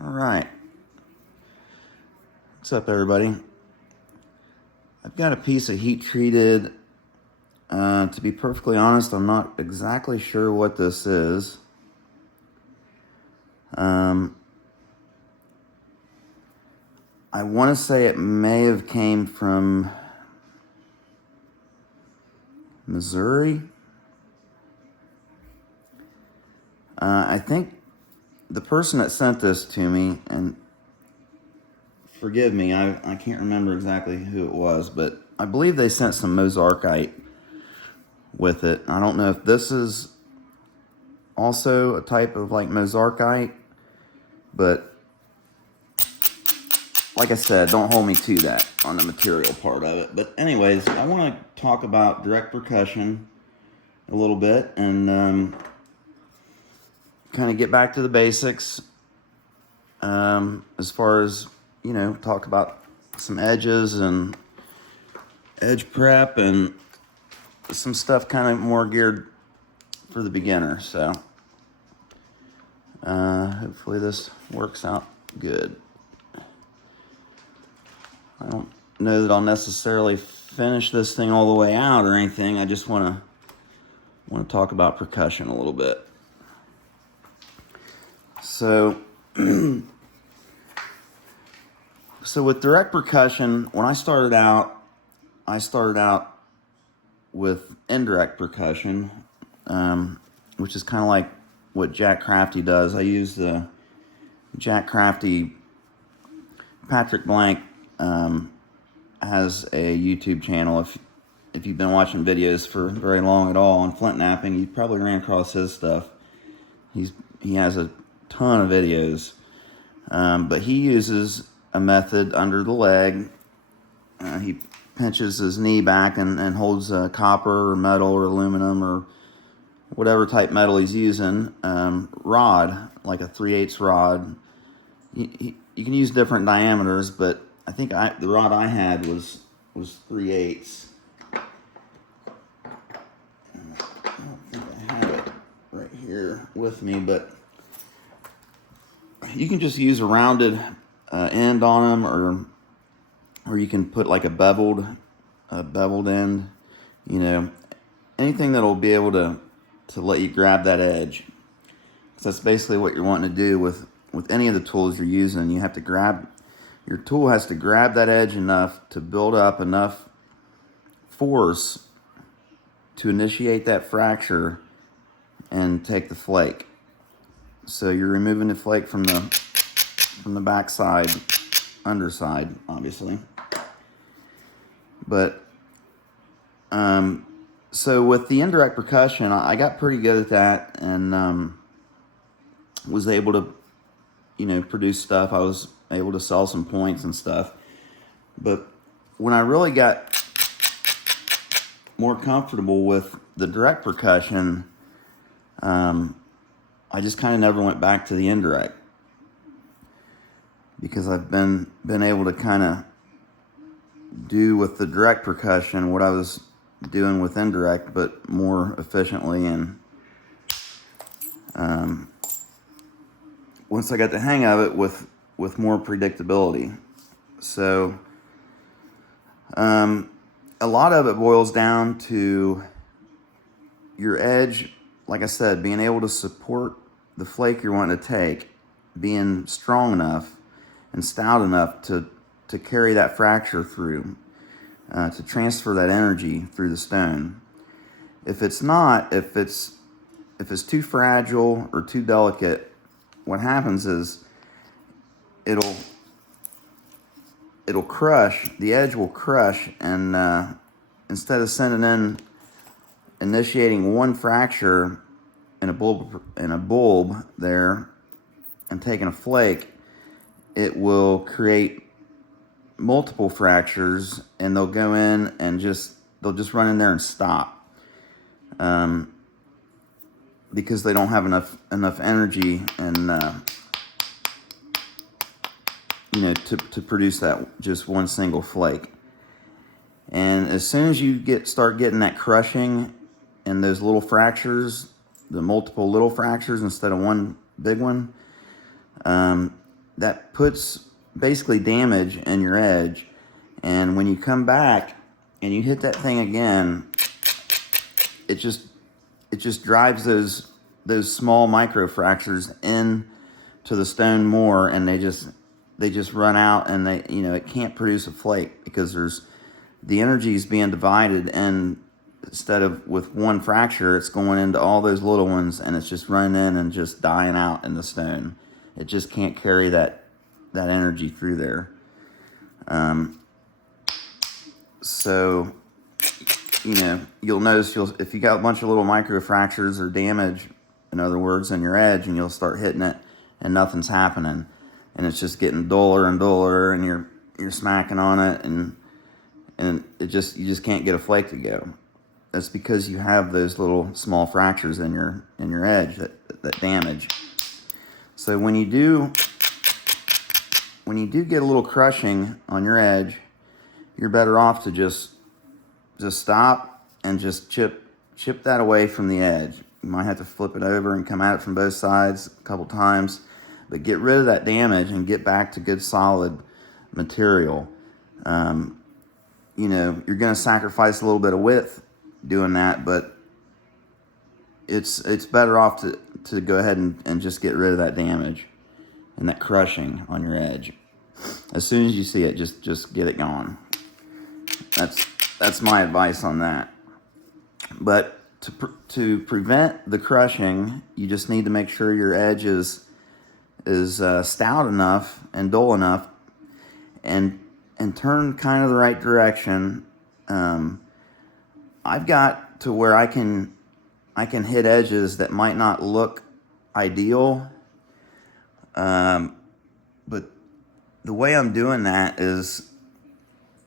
All right. What's up, everybody? I've got a piece of heat treated. To be perfectly honest, I'm not exactly sure what this is. I want to say it may have came from Missouri. I think the person that sent this to me, and forgive me, I can't remember exactly who it was, but I believe they sent some Mozarkite with it. I don't know if this is also a type of like Mozarkite, but like I said, don't hold me to that on the material part of it. But anyways, I want to talk about direct percussion a little bit and kind of get back to the basics as far as, talk about some edges and edge prep and some stuff kind of more geared for the beginner. So hopefully this works out good. I don't know that I'll necessarily finish this thing all the way out or anything. I just want to talk about percussion a little bit. So with direct percussion, when I started out with indirect percussion, which is kind of like what Jack Crafty does. I use the Jack Crafty. Patrick Blank has a YouTube channel. If you've been watching videos for very long at all on Flint Knapping, you probably ran across his stuff. He has a ton of videos, but he uses a method under the leg. He pinches his knee back and holds a copper or metal or aluminum or whatever type metal he's using, rod, like a 3/8 rod. You can use different diameters, but I think the rod I had was 3/8. I don't think I have it right here with me, but you can just use a rounded end on them, or you can put like a beveled end. Anything that'll be able to let you grab that edge. So that's basically what you're wanting to do with any of the tools you're using. You have to your tool has to grab that edge enough to build up enough force to initiate that fracture and take the flake. So you're removing the flake from the backside, underside, obviously. But so with the indirect percussion, I got pretty good at that and was able to produce stuff. I was able to sell some points and stuff. But when I really got more comfortable with the direct percussion, I just kind of never went back to the indirect, because I've been able to kind of do with the direct percussion what I was doing with indirect, but more efficiently. And once I got the hang of it with more predictability. So a lot of it boils down to your edge, like I said, being able to support the flake you're wanting to take, being strong enough and stout enough to carry that fracture through, to transfer that energy through the stone. If it's not, if it's too fragile or too delicate, what happens is it'll crush, the edge will crush, and instead of initiating one fracture in a bulb there and taking a flake, it will create multiple fractures, and they'll go in and they'll just run in there and stop, because they don't have enough energy and to produce that just one single flake. And as soon as you start getting that crushing and those little fractures, the multiple little fractures instead of one big one, that puts basically damage in your edge. And when you come back and you hit that thing again, it just drives those small micro fractures in to the stone more, and they just run out, and it can't produce a flake because the energy is being divided, and instead of with one fracture, it's going into all those little ones, and it's just running in and just dying out in the stone. It just can't carry that energy through there. So you'll notice if you got a bunch of little micro fractures or damage, in other words, in your edge, and you'll start hitting it and nothing's happening, and it's just getting duller and duller, and you're smacking on it, and you just can't get a flake to go. That's because you have those little small fractures in your edge that damage. So when you do get a little crushing on your edge, you're better off to just stop and just chip that away from the edge. You might have to flip it over and come at it from both sides a couple times, but get rid of that damage and get back to good solid material. You're going to sacrifice a little bit of width doing that, but it's better off to go ahead and just get rid of that damage and that crushing on your edge. As soon as you see it, just get it gone. That's my advice on that. But to prevent the crushing, you just need to make sure your edge is stout enough and dull enough, and turn kind of the right direction. I've got to where I can hit edges that might not look ideal, but the way I'm doing that is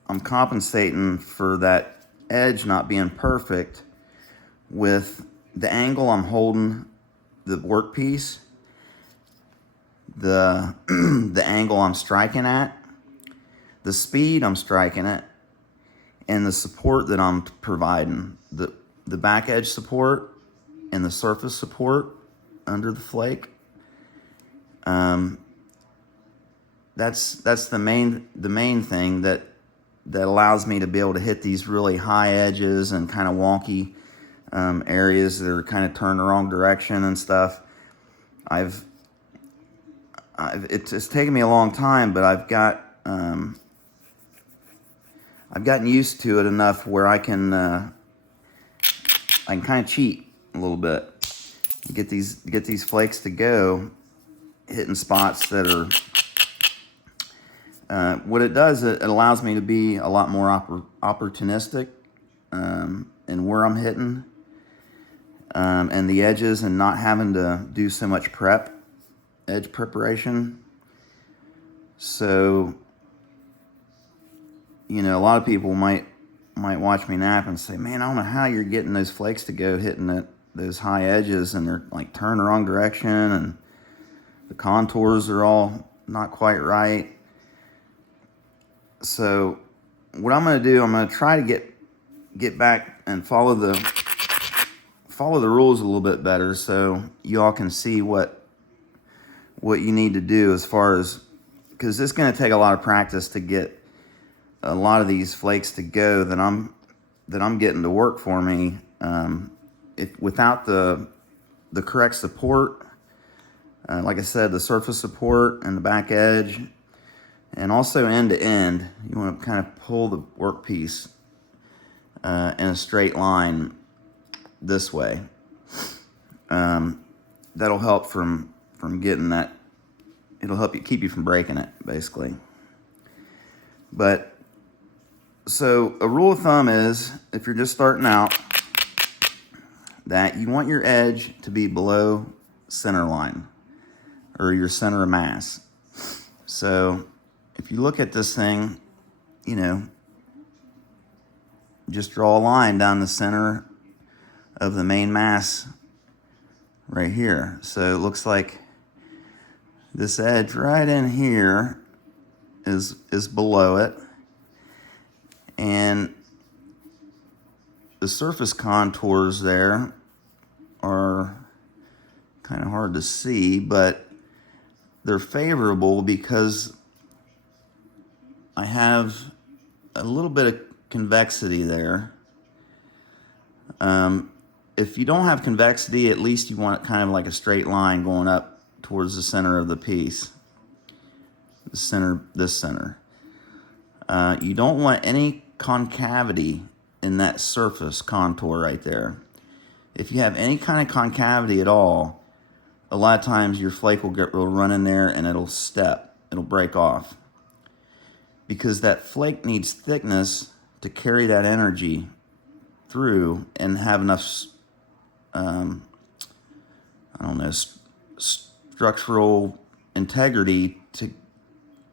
I'm compensating for that edge not being perfect with the angle I'm holding the workpiece, the angle I'm striking at, the speed I'm striking at, and the support that I'm providing, the back edge support and the surface support under the flake. That's the main thing that allows me to be able to hit these really high edges and kind of wonky areas that are kind of turned the wrong direction and stuff. It's taken me a long time, but I've gotten used to it enough where I can kind of cheat a little bit, get these flakes to go, hitting spots that are. What it does, it allows me to be a lot more opportunistic in where I'm hitting and the edges, and not having to do so much edge preparation. So, a lot of people might watch me nap and say, "Man, I don't know how you're getting those flakes to go hitting those high edges, and they're like turned the wrong direction, and the contours are all not quite right." So what I'm going to do, I'm going to try to get back and follow the rules a little bit better, so you all can see what you need to do as far as, because it's going to take a lot of practice to get a lot of these flakes to go that I'm getting to work for me. Without the correct support, like I said, the surface support and the back edge, and also end to end, you want to kind of pull the workpiece in a straight line this way. That'll help from getting that. It'll help you keep you from breaking it, basically. But so a rule of thumb is, if you're just starting out, that you want your edge to be below center line, or your center of mass. So if you look at this thing, just draw a line down the center of the main mass right here. So it looks like this edge right in here is below it, and the surface contours there are kind of hard to see, but they're favorable because I have a little bit of convexity there. If you don't have convexity, at least you want it kind of like a straight line going up towards the center of the piece. This center. You don't want any concavity in that surface contour right there. If you have any kind of concavity at all, a lot of times your flake will run in there and it'll break off. Because that flake needs thickness to carry that energy through and have enough, structural integrity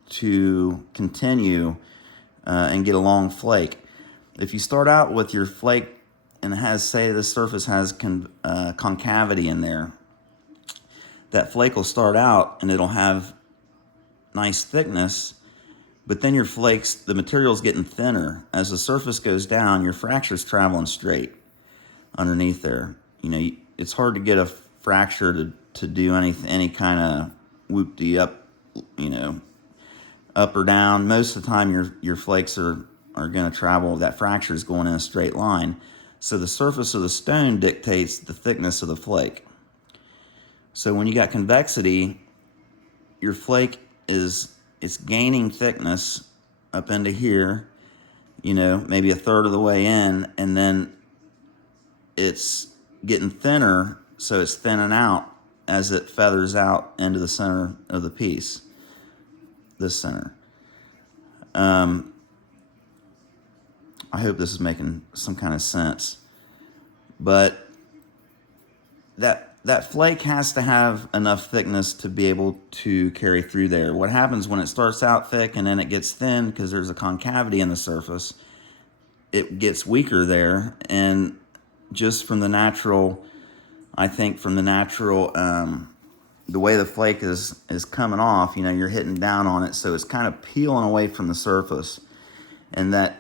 to continue and get a long flake. If you start out with your flake and say the surface has concavity in there, that flake will start out and it'll have nice thickness, but then your flakes, the material's getting thinner. As the surface goes down, your fracture's traveling straight underneath there. It's hard to get a fracture to do any kind of whoop-de up, up or down. Most of the time your flakes are going to travel, that fracture is going in a straight line. So the surface of the stone dictates the thickness of the flake. So when you got convexity, your flake it's gaining thickness up into here, maybe a third of the way in, and then it's getting thinner, so it's thinning out as it feathers out into the center of the piece, this center. I hope this is making some kind of sense, but that flake has to have enough thickness to be able to carry through there. What happens when it starts out thick and then it gets thin because there's a concavity in the surface, it gets weaker there, and just from the natural, the way the flake is coming off, you're hitting down on it, so it's kind of peeling away from the surface. And that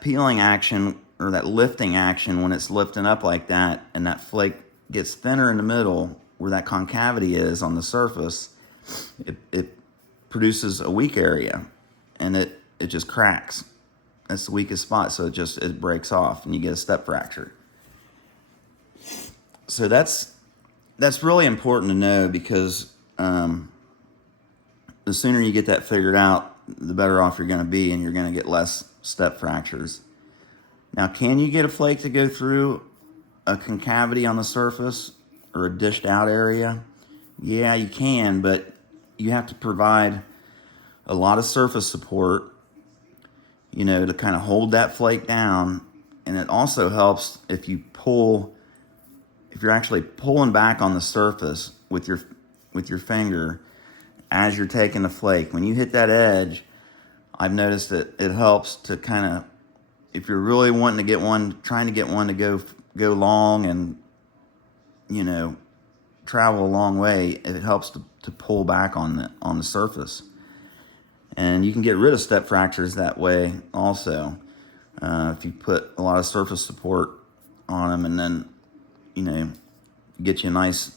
peeling action, or that lifting action, when it's lifting up like that and that flake gets thinner in the middle where that concavity is on the surface, it produces a weak area, and it just cracks. That's the weakest spot, so it breaks off and you get a step fracture. So that's really important to know, because the sooner you get that figured out, the better off you're going to be, and you're going to get less step fractures. Now, can you get a flake to go through a concavity on the surface or a dished out area? Yeah, you can, but you have to provide a lot of surface support, to kind of hold that flake down. And it also helps if you're actually pulling back on the surface with your finger as you're taking the flake. When you hit that edge, I've noticed that it helps to kind of, if you're really trying to get one to go long and, travel a long way, it helps to pull back on the surface. And you can get rid of step fractures that way also. If you put a lot of surface support on them, and then, get you a nice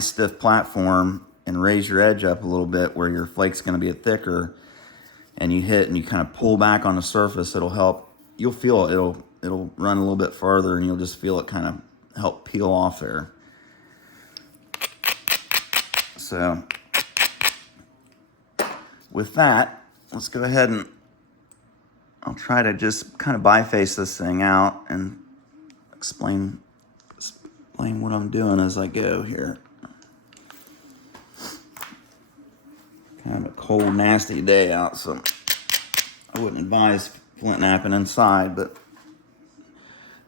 stiff platform and raise your edge up a little bit where your flake's going to be thicker, and you hit and you kind of pull back on the surface, it'll help. You'll feel it. It'll run a little bit farther, and you'll just feel it kind of help peel off there. So with that, let's go ahead and I'll try to just kind of biface this thing out and explain what I'm doing as I go here. Kind of a cold, nasty day out, so I wouldn't advise Flint Knapping inside, but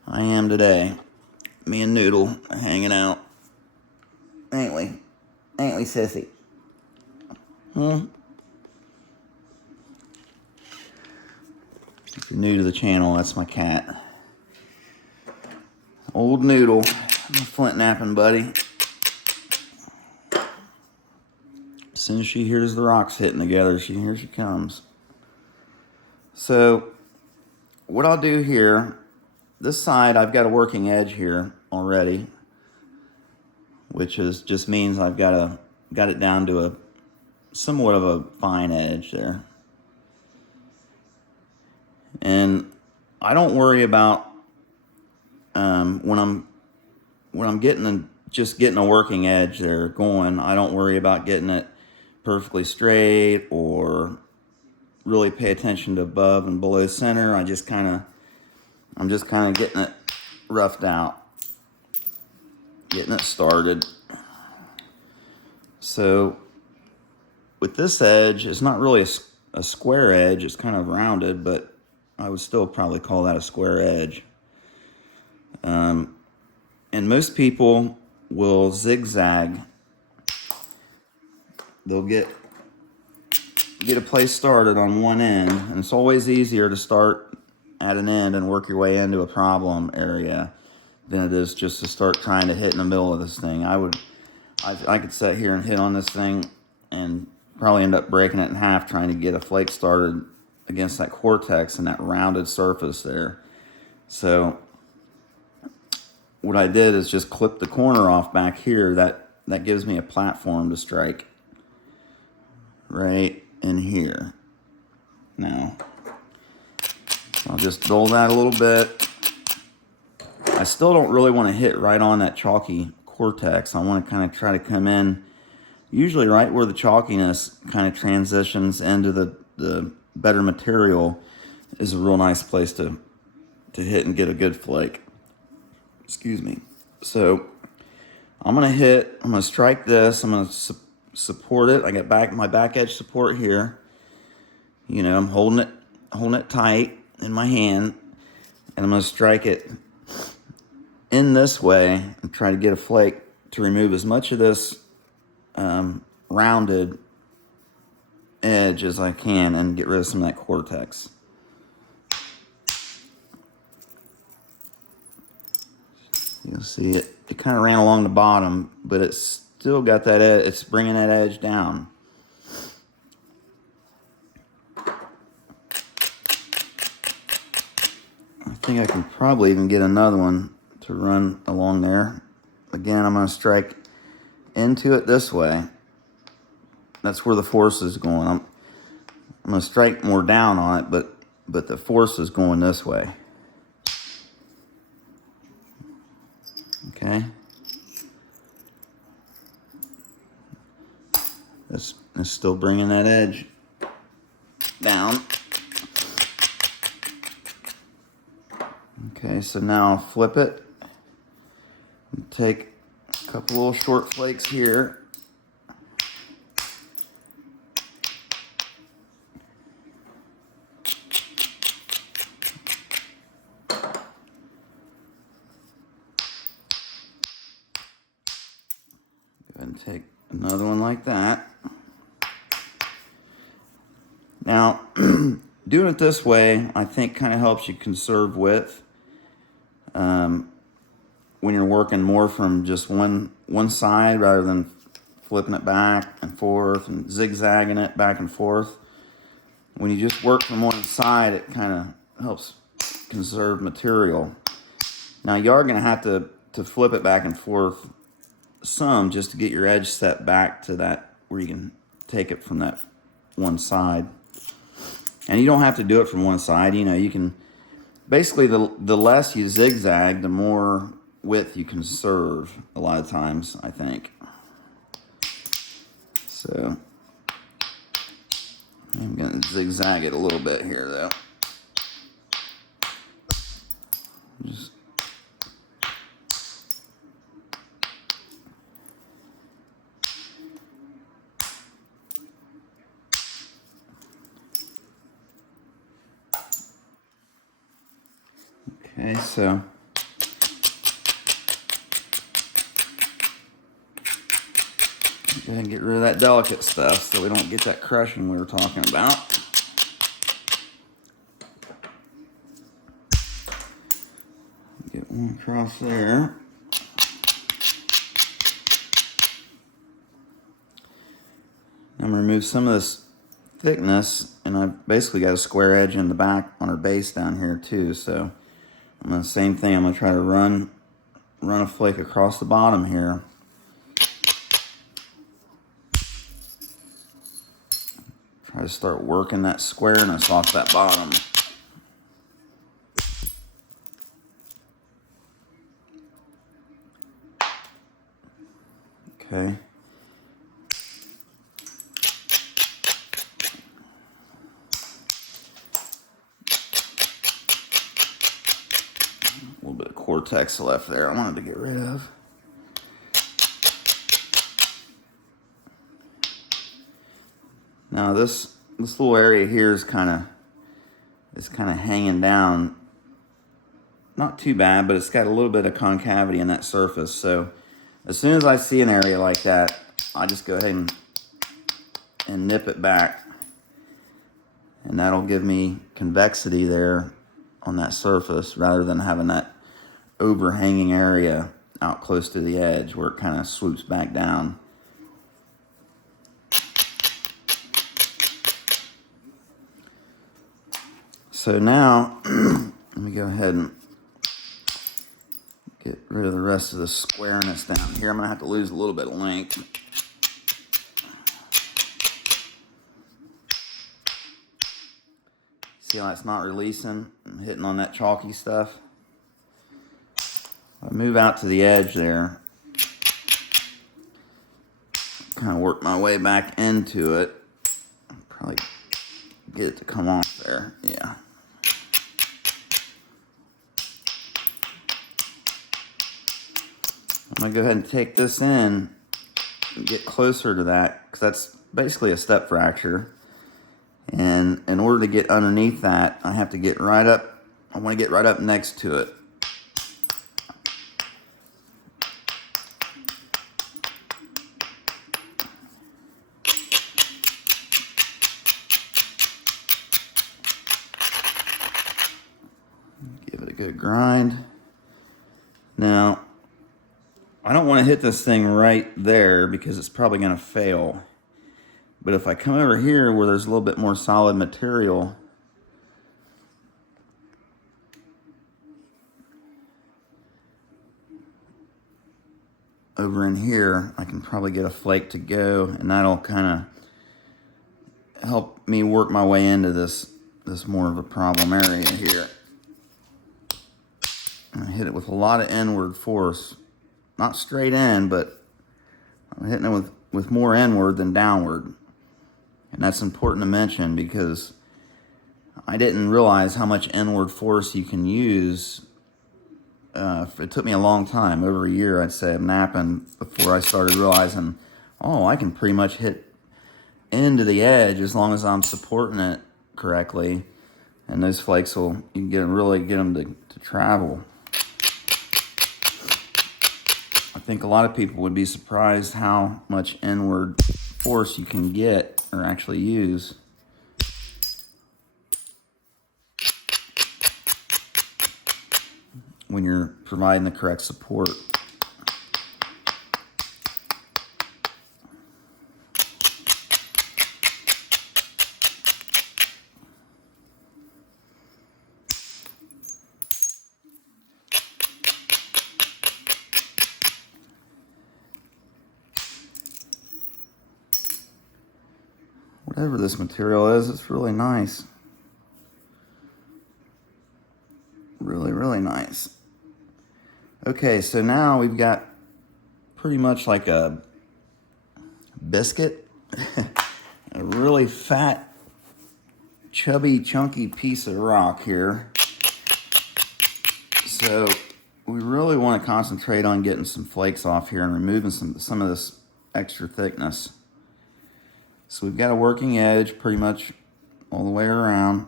I am today. Me and Noodle hanging out. Ain't we, sissy? If you're new to the channel, that's my cat. Old Noodle, my Flint Knapping buddy. As soon as she hears the rocks hitting together, here she comes. So, what I'll do here, this side I've got a working edge here already, which just means I've got it down to a somewhat of a fine edge there. And I don't worry about when I'm just getting a working edge there going. I don't worry about getting it perfectly straight or really pay attention to above and below center. I'm just kind of getting it roughed out, getting it started. So with this edge, it's not really a square edge. It's kind of rounded, but I would still probably call that a square edge. And most people will zigzag. They'll get a place started on one end, and it's always easier to start at an end and work your way into a problem area than it is just to start trying to hit in the middle of this thing. I could sit here and hit on this thing and probably end up breaking it in half trying to get a flake started against that cortex and that rounded surface there. So what I did is just clip the corner off back here. That gives me a platform to strike right in here. Now, I'll just dull that a little bit. I still don't really want to hit right on that chalky cortex. I want to kind of try to come in, usually right where the chalkiness kind of transitions into the better material is a real nice place to hit and get a good flake. Excuse me. So I'm going to strike this. I'm going to support it. I got my back edge support here. You know, I'm holding it tight in my hand, and I'm going to strike it in this way and try to get a flake to remove as much of this rounded edge as I can and get rid of some of that cortex. You'll see it kind of ran along the bottom, but it's still got that edge. It's bringing that edge down. I think I can probably even get another one to run along there. Again, I'm going to strike into it this way. That's where the force is going. I'm going to strike more down on it, but the force is going this way. Okay. It's still bringing that edge down. Okay, so now I'll flip it and take a couple little short flakes here. And take another one like that. Now, doing it this way, I think kind of helps you conserve width when you're working more from just one side rather than flipping it back and forth and zigzagging it back and forth. When you just work from one side, it kind of helps conserve material. Now, you are going to have to flip it back and forth some just to get your edge set back to that where you can take it from that one side. And you don't have to do it from one side. You know, you can basically the less you zigzag, the more width you conserve a lot of times, I think. So I'm going to zigzag it a little bit here though. Just okay, so go ahead and get rid of that delicate stuff so we don't get that crushing we were talking about. Get one across there. I'm going to remove some of this thickness, and I've basically got a square edge in the back on our base down here too, so I'm going to same thing. I'm going to try to run a flake across the bottom here. Try to start working that squareness off that bottom. Okay. A little bit of cortex left there I wanted to get rid of. Now this little area here is kind of hanging down. Not too bad, but it's got a little bit of concavity in that surface. So as soon as I see an area like that, I just go ahead and nip it back. And that'll give me convexity there on that surface rather than having that overhanging area out close to the edge where it kind of swoops back down. So now, let me go ahead and get rid of the rest of the squareness down here. I'm going to have to lose a little bit of length. See how it's not releasing? I'm hitting on that chalky stuff. I move out to the edge there. Kind of work my way back into it. Probably get it to come off there. Yeah. I'm going to go ahead and take this in and get closer to that because that's basically a step fracture. And in order to get underneath that, I have to get right up. I want to get right up next to it. Give it a good grind. Now, I don't want to hit this thing right there because it's probably going to fail. But if I come over here where there's a little bit more solid material, over in here, I can probably get a flake to go, and that'll kind of help me work my way into this more of a problem area here. I hit it with a lot of inward force. Not straight in, but I'm hitting it with more inward than downward. And that's important to mention because I didn't realize how much inward force you can use. It took me a long time, over a year, I'd say, of napping before I started realizing, oh, I can pretty much hit into the edge as long as I'm supporting it correctly. And those flakes you can really get them to travel. I think a lot of people would be surprised how much inward force you can get or actually use. When you're providing the correct support. Whatever this material is, it's really nice. Really, really nice. Okay, so now we've got pretty much like a biscuit. A really fat, chubby, chunky piece of rock here. So we really want to concentrate on getting some flakes off here and removing some of this extra thickness. So we've got a working edge pretty much all the way around.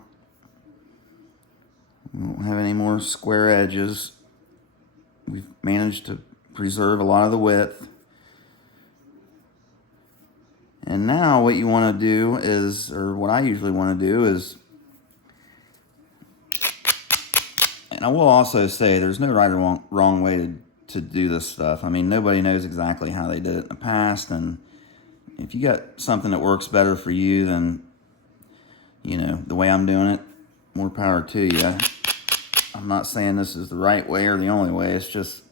We won't have any more square edges. We've managed to preserve a lot of the width. And now what you want to do is, or what I usually want to do is, and I will also say there's no right or wrong way to do this stuff. I mean, nobody knows exactly how they did it in the past, and if you got something that works better for you than, the way I'm doing it, more power to you. I'm not saying this is the right way or the only way. It's just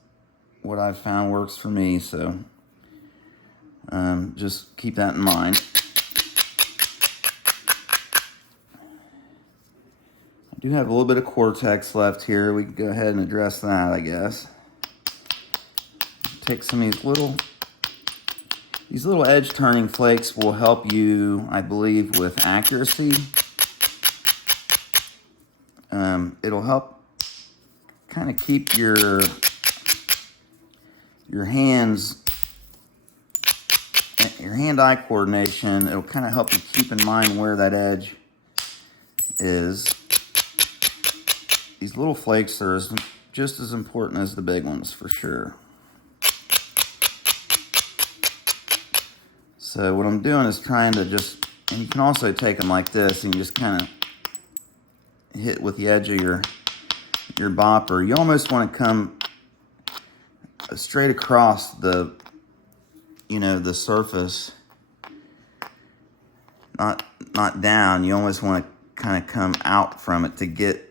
what I've found works for me. So just keep that in mind. I do have a little bit of Cortex left here. We can go ahead and address that, I guess. Take some of these little edge turning flakes will help you, I believe, with accuracy. It'll help kind of keep your hands, your hand-eye coordination. It'll kind of help you keep in mind where that edge is. These little flakes are just as important as the big ones, for sure. So what I'm doing is trying to just, and you can also take them like this, and you just kind of hit with the edge of your bopper. You almost want to come straight across the, the surface, not down. You almost want to kind of come out from it to get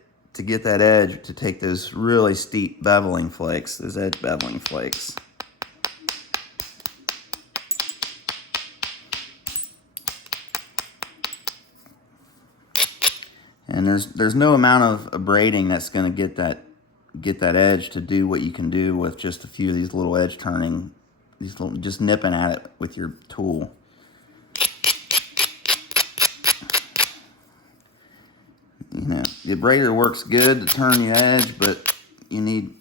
that edge, to take those really steep beveling flakes, those edge beveling flakes. And there's no amount of abrading that's going to get that edge to do what you can do with just a few of these little edge turning, just nipping at it with your tool. The abrader works good to turn the edge, but you need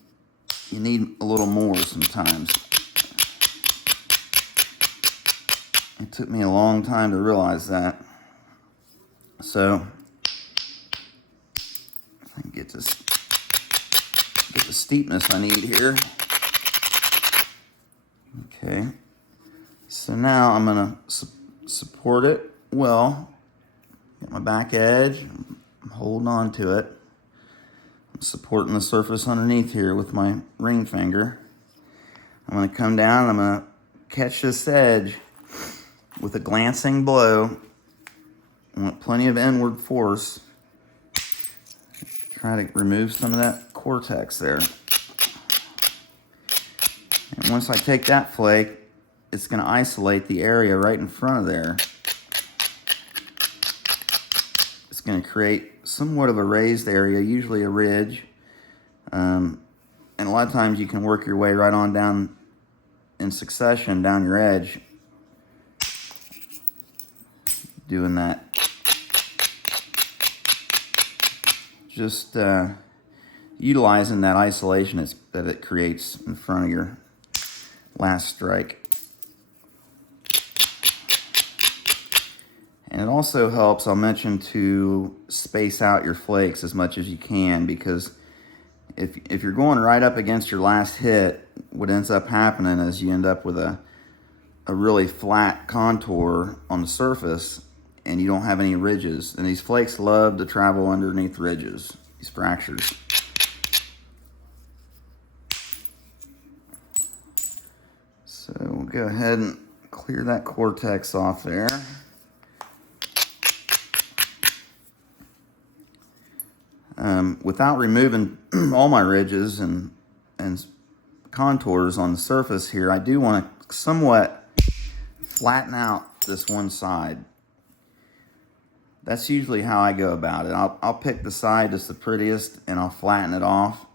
a little more sometimes. It took me a long time to realize that. So I can get the steepness I need here. Okay. So now I'm gonna support it well. Get my back edge. I'm holding on to it. I'm supporting the surface underneath here with my ring finger. I'm going to come down and I'm going to catch this edge with a glancing blow. I want plenty of inward force. Try to remove some of that cortex there. And once I take that flake, it's going to isolate the area right in front of there. It's going to create somewhat of a raised area, usually a ridge. And a lot of times you can work your way right on down in succession down your edge, doing that. Just utilizing that isolation that it creates in front of your last strike. And it also helps, I'll mention, to space out your flakes as much as you can, because if you're going right up against your last hit, what ends up happening is you end up with a really flat contour on the surface, and you don't have any ridges. And these flakes love to travel underneath ridges, these fractures. So we'll go ahead and clear that cortex off there. Without removing all my ridges and contours on the surface here, I do want to somewhat flatten out this one side. That's usually how I go about it. I'll pick the side that's the prettiest and I'll flatten it off,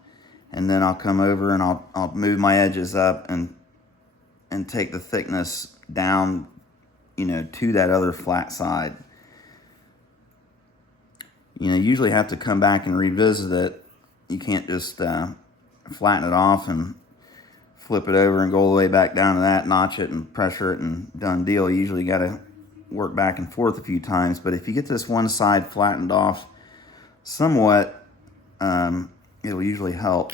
and then I'll come over and I'll move my edges up and take the thickness down, to that other flat side. You usually have to come back and revisit it. You can't just flatten it off and flip it over and go all the way back down to that, notch it and pressure it and done deal. You usually got to work back and forth a few times. But if you get this one side flattened off somewhat, it'll usually help.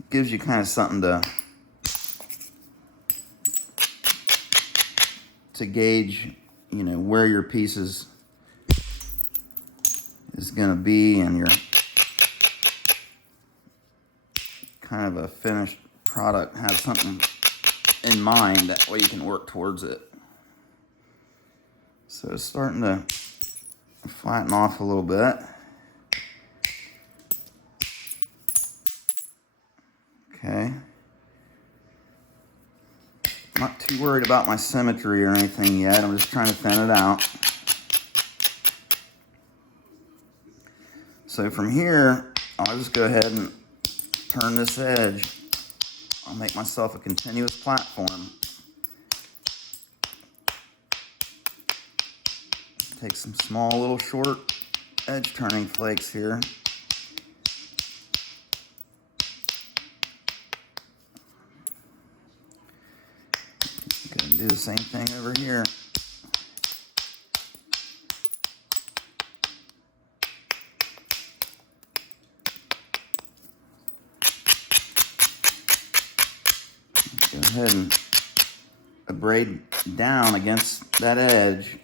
It gives you kind of something to gauge, where your piece is going to be, and your kind of a finished product, have something in mind. That way you can work towards it. So it's starting to flatten off a little bit. Okay. Not too worried about my symmetry or anything yet. I'm just trying to thin it out. So from here, I'll just go ahead and turn this edge. I'll make myself a continuous platform. Take some small little short edge turning flakes here. Go and do the same thing over here. Go ahead and abrade down against that edge,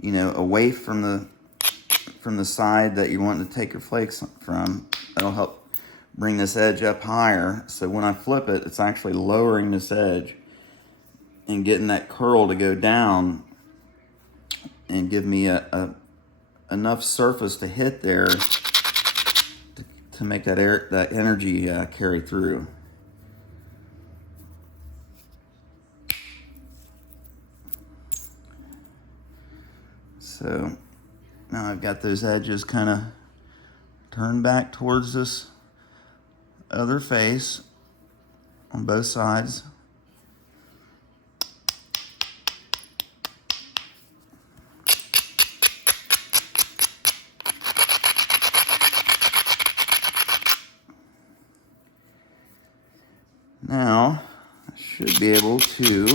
you know, away from the side that you want to take your flakes from. That'll help bring this edge up higher. So when I flip it, it's actually lowering this edge and getting that curl to go down and give me enough surface to hit there to make that energy carry through. So now I've got those edges kind of turned back towards this other face on both sides. Now I should be able to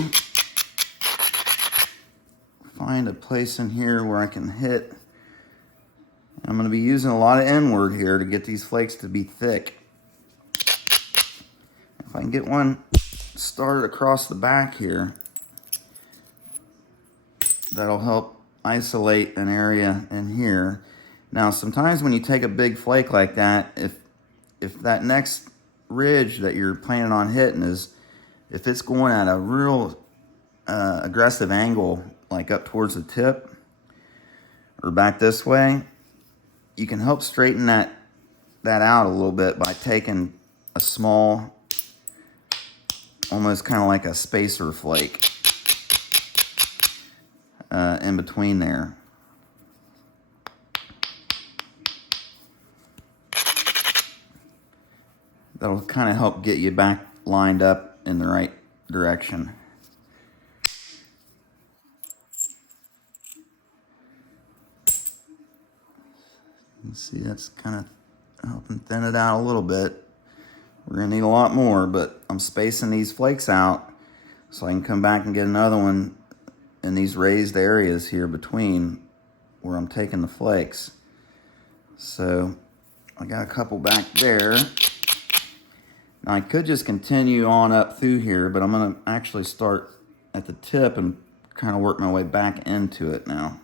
find a place in here where I can hit. I'm going to be using a lot of inward here to get these flakes to be thick. If I can get one started across the back here, that'll help isolate an area in here. Now sometimes when you take a big flake like that, if that next ridge that you're planning on hitting if it's going at a real aggressive angle, like up towards the tip or back this way, you can help straighten that out a little bit by taking a small, almost kind of like a spacer flake in between there. That'll kind of help get you back lined up in the right direction. You can see that's kind of helping thin it out a little bit. We're gonna need a lot more, but I'm spacing these flakes out so I can come back and get another one in these raised areas here between where I'm taking the flakes. So I got a couple back there. Now I could just continue on up through here, but I'm gonna actually start at the tip and kind of work my way back into it now.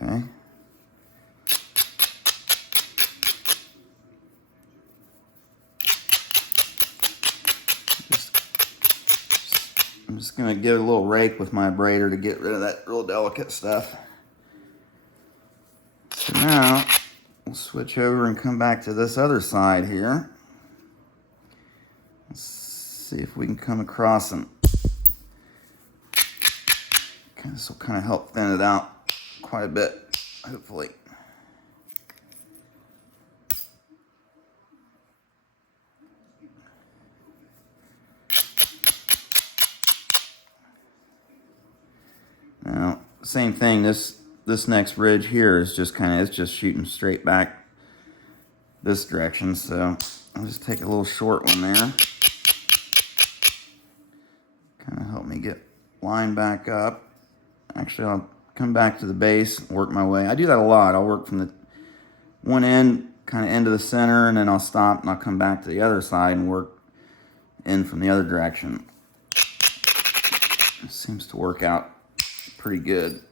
Okay. I'm just going to give it a little rake with my abrader to get rid of that real delicate stuff. So now we'll switch over and come back to this other side here. Let's see if we can come across them. This will kind of help thin it out quite a bit, hopefully. Now, same thing, this next ridge here is just it's just shooting straight back this direction, so I'll just take a little short one there. Kind of help me get lined back up. Actually, I'll come back to the base, work my way. I do that a lot. I'll work from the one end, kind of into the center, and then I'll stop and I'll come back to the other side and work in from the other direction. It seems to work out pretty good.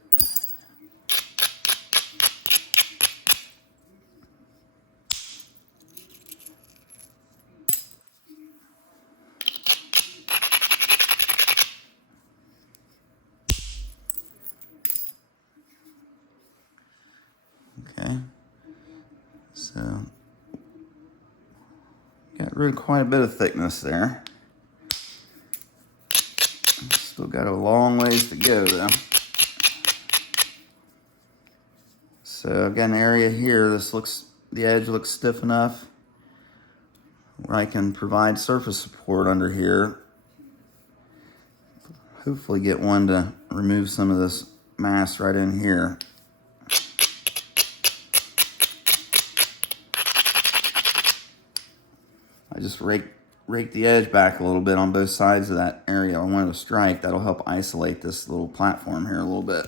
Okay, so got rid of quite a bit of thickness there. Still got a long ways to go though. So I've got an area here, the edge looks stiff enough where I can provide surface support under here. Hopefully get one to remove some of this mass right in here. I just rake the edge back a little bit on both sides of that area I wanted to strike. That'll help isolate this little platform here a little bit.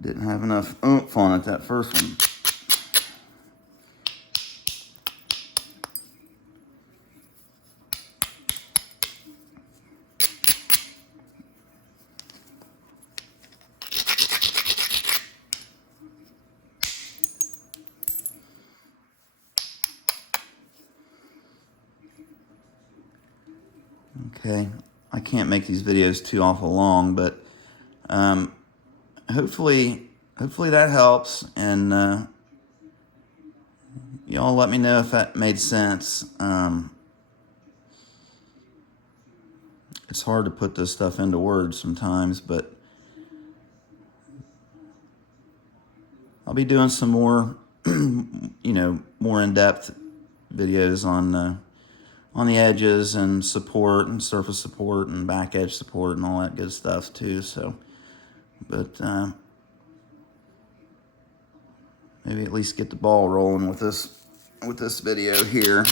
Didn't have enough oomph on it, that first one. Okay, I can't make these videos too awful long, but hopefully that helps, and y'all let me know if that made sense. It's hard to put this stuff into words sometimes, but I'll be doing some more, more in-depth videos on the edges and support and surface support and back edge support and all that good stuff too. So, but maybe at least get the ball rolling with this video here.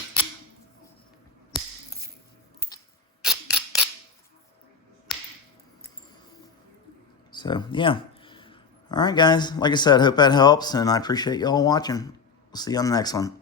So yeah, all right guys, like I said, hope that helps, and I appreciate y'all watching. We'll see you on the next one.